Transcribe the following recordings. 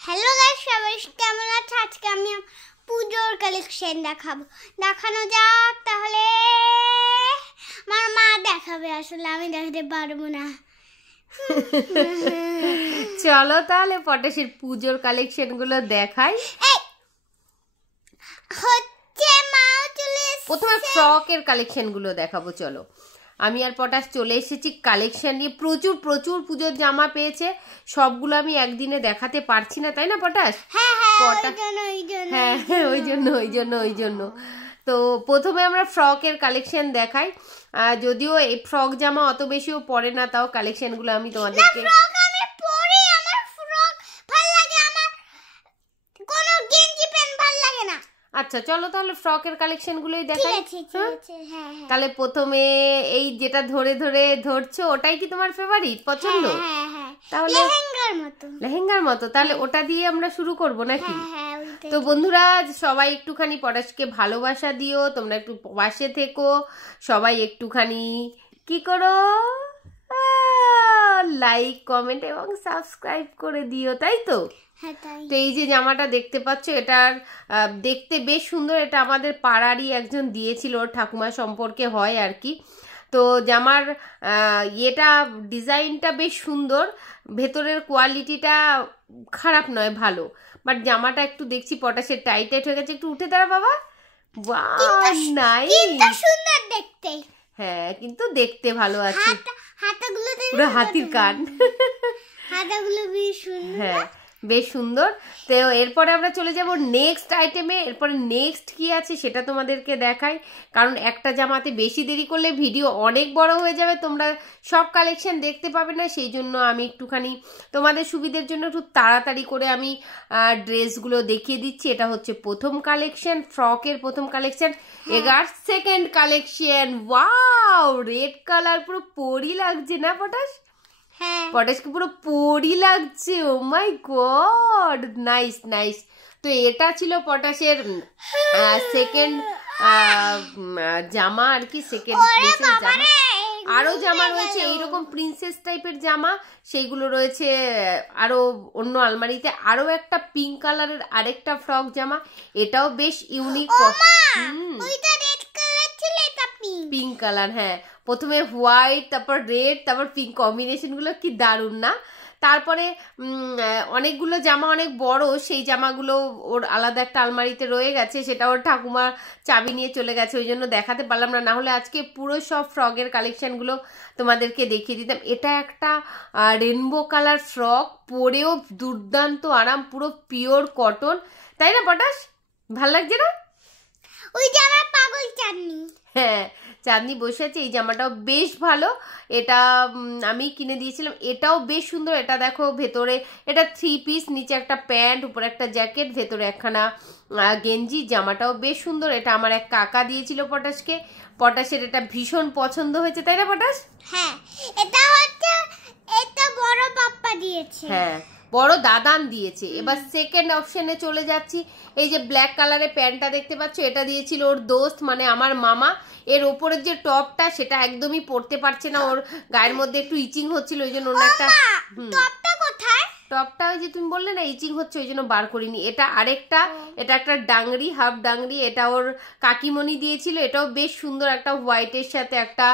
Hello guys, সবাই কেমন আছো? আজকে আমি পুজোর কালেকশন দেখানো যাক। তাহলে আমার মা দেখাবে, আসলে আমি দেখাতে পারবো না। চলো তাহলে পটাশের পুজোর কালেকশন গুলো দেখাই। হচ্ছে মা চলে এসেছে। প্রথমে ফ্রকের কালেকশন গুলো দেখাবো। চলো, আমি আর পটাশ চলে এসেছি কালেকশন নিয়ে। প্রচুর প্রচুর পুজোর জামা পেয়েছে, সবগুলো আমি একদিনে দেখাতে পারছি না, তাই না পটাশ? হ্যাঁ, ওই জন্য তো প্রথমে আমরা ফ্রকের কালেকশন দেখাই। যদিও এই ফ্রক জামা অত বেশিও পরে না, তাও কালেকশন গুলো আমি তোমাদেরকে আচ্ছা চলো তাহলে ফ্রকের কালেকশন গুলোই দেখাই। তাহলে প্রথমে এই যেটা ধরে ধরে ধরছো, ওটাই কি তোমার ফেভারিট পছন্দ? তাহলে লেহেঙ্গার মতো, তাহলে ওটা দিয়ে আমরা শুরু করব নাকি? তো বন্ধুরা, সবাই একটুখানি পটাশকে ভালোবাসা দিও, তোমরা একটু পাশে থেকো, সবাই একটুখানি কি করো, লাইক কমেন্ট এবং সাবস্ক্রাইব করে দিও, তাই তো? তো এই যে জামাটা দেখতে পাচ্ছ, এটার দেখতে বেশ সুন্দর। এটা আমাদের পাড়ারই একজন দিয়েছিল, ওর ঠাকুমা সম্পর্কে হয় আর কি। তো জামার এটা ডিজাইনটা বেশ সুন্দর, ভেতরের কোয়ালিটিটা খারাপ নয়, ভালো। বাট জামাটা একটু দেখছি পটাশের টাইট টাইট হয়ে গেছে। একটু উঠে দাঁড়া বাবা। সুন্দর দেখতে। হ্যাঁ, কিন্তু দেখতে ভালো আছে, পুরো হাতির কান। হাতাগুলো বেশ সুন্দর। হ্যাঁ, বেশ সুন্দর। তো এরপরে আমরা চলে যাব নেক্সট আইটেমে। এরপরে নেক্সট কি আছে সেটা তোমাদেরকে দেখাই, কারণ একটা জামাতে বেশি দেরি করলে ভিডিও অনেক বড় হয়ে যাবে, তোমরা সব কালেকশন দেখতে পাবে না। সেই জন্য আমি একটুখানি তোমাদের সুবিধার জন্য একটু তাড়াতাড়ি করে আমি ড্রেসগুলো দেখিয়ে দিচ্ছি। এটা হচ্ছে প্রথম কালেকশন, ফ্রকের প্রথম কালেকশন। এগার second collection. Wow, red colour, পুরো পরি লাগছে না পটাশ? পটাশকে পুরো পরি লাগছে। ও মাই গড, নাইস নাইস। তো এটা ছিল পটাশের সেকেন্ড জামা আর কি, সেকেন্ড প্রিন্সেস জামা। আরো জামা রয়েছে এইরকম প্রিন্সেস টাইপের জামা, সেইগুলো রয়েছে আরো অন্য আলমারিতে। আরো একটা পিঙ্ক কালারের আরেকটা ফ্রক জামা, এটাও বেশ ইউনিক। পিঙ্ক কালার, হ্যাঁ, প্রথমে হোয়াইট, তারপর রেড, তারপর পিঙ্ক, কম্বিনেশন গুলো কি দারুণ না? তারপরে অনেকগুলো জামা অনেক বড়, সেই জামাগুলো ওর আলাদা একটা আলমারিতে রয়ে গেছে, সেটা ওর ঠাকুমা চাবি নিয়ে চলে গেছে, ওই জন্য দেখাতে পারলাম না। হলে আজকে পুরো সব ফ্রকের কালেকশনগুলো তোমাদেরকে দেখিয়ে দিতাম। এটা একটা রেনবো কালার ফ্রক, পরেও দুর্দান্ত আরাম, পুরো পিওর কটন, তাই না পটাশ? ভাল লাগছে না? ওই জামা পাগল চাঁদনি। হ্যাঁ, চাঁদনি বসে আছে। এই জামাটাও বেশ ভালো, এটা আমি কিনে দিয়েছিলাম। এটাও বেশ সুন্দর। এটা দেখো ভেতরে এটা 3 পিস, নিচে একটা প্যান্ট, উপরে একটা জ্যাকেট, ভেতরে একখানা গেঞ্জি। জামাটাও বেশ সুন্দর। এটা আমার এক কাকা দিয়েছিল পটাশকে। পটাশের এটা ভীষণ পছন্দ হয়েছে, তাই না পটাশ? হ্যাঁ, এটা বড় পাপ্পা দিয়েছে। হ্যাঁ, বড় দাদান দিয়েছে। এবার সেকেন্ড অপশনে চলে যাচ্ছি। এই যে ব্ল্যাক কালারের প্যান্টটা দেখতে পাচ্ছ, এটা দিয়েছিল ওর দোস্ত, মানে আমার মামা। এর ওপরের যে টপটা, সেটা একদমই পরতে পারছে না, ওর গায়ের মধ্যে একটু ইচিং হচ্ছিল, ওই জন্য ওর একটা টপটা কোথায়? টপটা ওই যে তুমি বললে না ইচিং হচ্ছে, ওই জন্য বার করিনি। এটা আরেকটা, এটা একটা ডাংরি, হাফ ডাংরি, এটা ওর কাকিমণি দিয়েছিল। এটাও বেশ সুন্দর, একটা হোয়াইটের সাথে একটা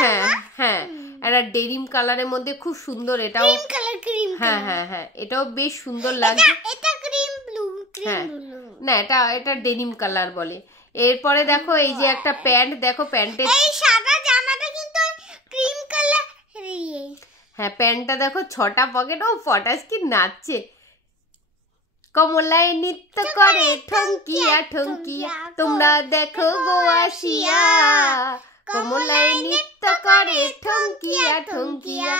হ্যাঁ হ্যাঁ একটা ডেনিম কালারের মধ্যে, খুব সুন্দর। এটাও হ্যাঁ হ্যাঁ হ্যাঁ এটাও বেশ সুন্দর লাগছে। হ্যাঁ, না এটা ডেনিম কালার বলে। এরপরে দেখো এই যে একটা প্যান্ট, দেখো প্যান্টের সাদা জামাটা কিন্তু ক্রিম কালার। হ্যাঁ, প্যান্টটা দেখো 6টা পকেট। ও পটাশ কি নাচছে। কমলায় নৃত্য করে ঠঙ্কিয়া ঠঙ্কিয়া, তোমরা দেখো গো আসিয়া। কমলায় নৃত্য করে ঠঙ্কিয়া ঠঙ্কিয়া।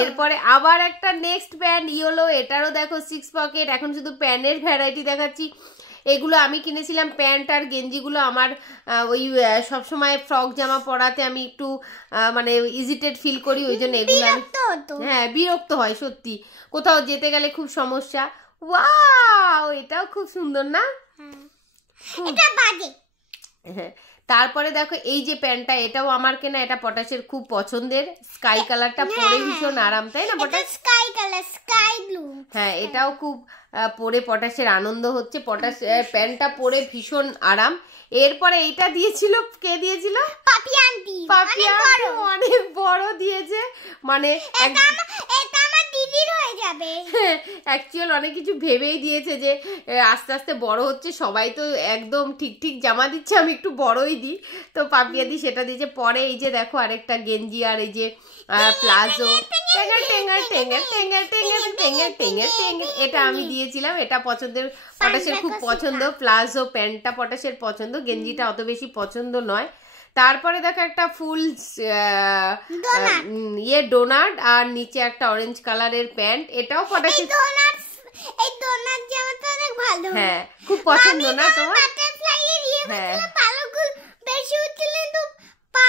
এরপরে আবার একটা নেক্সট প্যান্ট ইয়েলো, এটারও দেখো 6 পকেট। এখন শুধু প্যান্টের ভ্যারাইটি দেখাচ্ছি। এগুলো আমি কিনেছিলাম, প্যান্ট আর গেঞ্জিগুলো আমার ওই সবসময় ফ্রক জামা পরাতে আমি একটু মানে ইজিটেড ফিল করি, ওই জন্য এগুলো হ্যাঁ বিরক্ত হয় সত্যি, কোথাও যেতে গেলে খুব সমস্যা। ওয়াও, এটাও খুব সুন্দর না? এটা বাজে। হ্যাঁ, তারপরে দেখো এই যে প্যান্টটা, এটাও আমার কেনা, এটা পটাশের খুব পছন্দের, স্কাই কালারটা পরে ভীষণ আরাম, তাই না potash? Sky colour, sky blue. হ্যাঁ, এটাও খুব পরে পটাশের আনন্দ হচ্ছে, পটাশ প্যান্টটা পরে ভীষণ আরাম। এরপরে এইটা দিয়েছিল, কে দিয়েছিল? পাপি আন্টি। পাপি আন্টি অনেক বড় দিয়েছে, মানে এটা আমার দিদির হয়ে যাবে। অ্যাকচুয়াল অনেক কিছু ভেবেই দিয়েছে যে আস্তে আস্তে বড় হচ্ছে, সবাই তো একদম ঠিক ঠিক জামা দিচ্ছে, আমি একটু বড়ই দিই, তো পাপিয়াদি সেটা দিয়েছে। পরে এই যে দেখো আরেকটা গেঞ্জি আর এই যে প্লাজো, টেঙ্গার টেঙ্গার টেঙ্গার টেঙ্গার টেঙ্গার টেঙ্গার টেঙ্গার টেঙ্গার, এটা আমি দিয়েছিলাম, এটা পছন্দের, পটাশের খুব পছন্দ। প্লাজো প্যান্টটা পটাশের পছন্দ, গেঞ্জিটা অত বেশি পছন্দ নয়। তারপরে দেখো একটা ফুল ডোনাট আর নিচে একটা অরেঞ্জ কালারের প্যান্ট, এটাও পটাশের। এই ডোনাট জামাটা অনেক ভালো। হ্যাঁ, খুব পছন্দ না তোমার? বাটারফ্লাই এর হ্যাঁ, পালকগুলো বেশি উঠছিল কিন্তু পা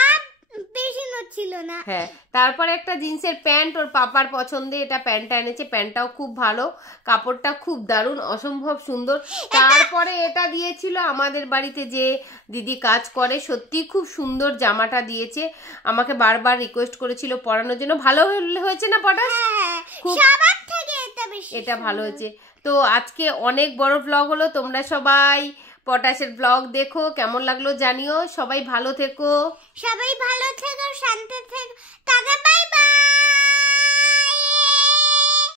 বেশি নড়ছিল না। হ্যাঁ, তারপরে একটা জিন্সের প্যান্ট ওর পাপার পছন্দে, এটা প্যান্টটা এনেছে, প্যান্টটাও খুব ভালো, কাপড়টা খুব দারুণ, অসম্ভব সুন্দর। তারপরে এটা দিয়েছিল আমাদের বাড়িতে যে দিদি কাজ করে, সত্যি খুব সুন্দর জামাটা দিয়েছে, আমাকে বারবার রিকোয়েস্ট করেছিল পরানোর জন্য। ভালো হয়েছে না পটাশ? খুব, সবার থেকে এটা বেশি, এটা ভালো হয়েছে। তো আজকে অনেক বড় ব্লগ হলো, তোমরা সবাই পটাশের ব্লগ দেখো, কেমন লাগলো জানিও, সবাই ভালো থেকো, শান্ত থেকো, টাটা, বাই বাই।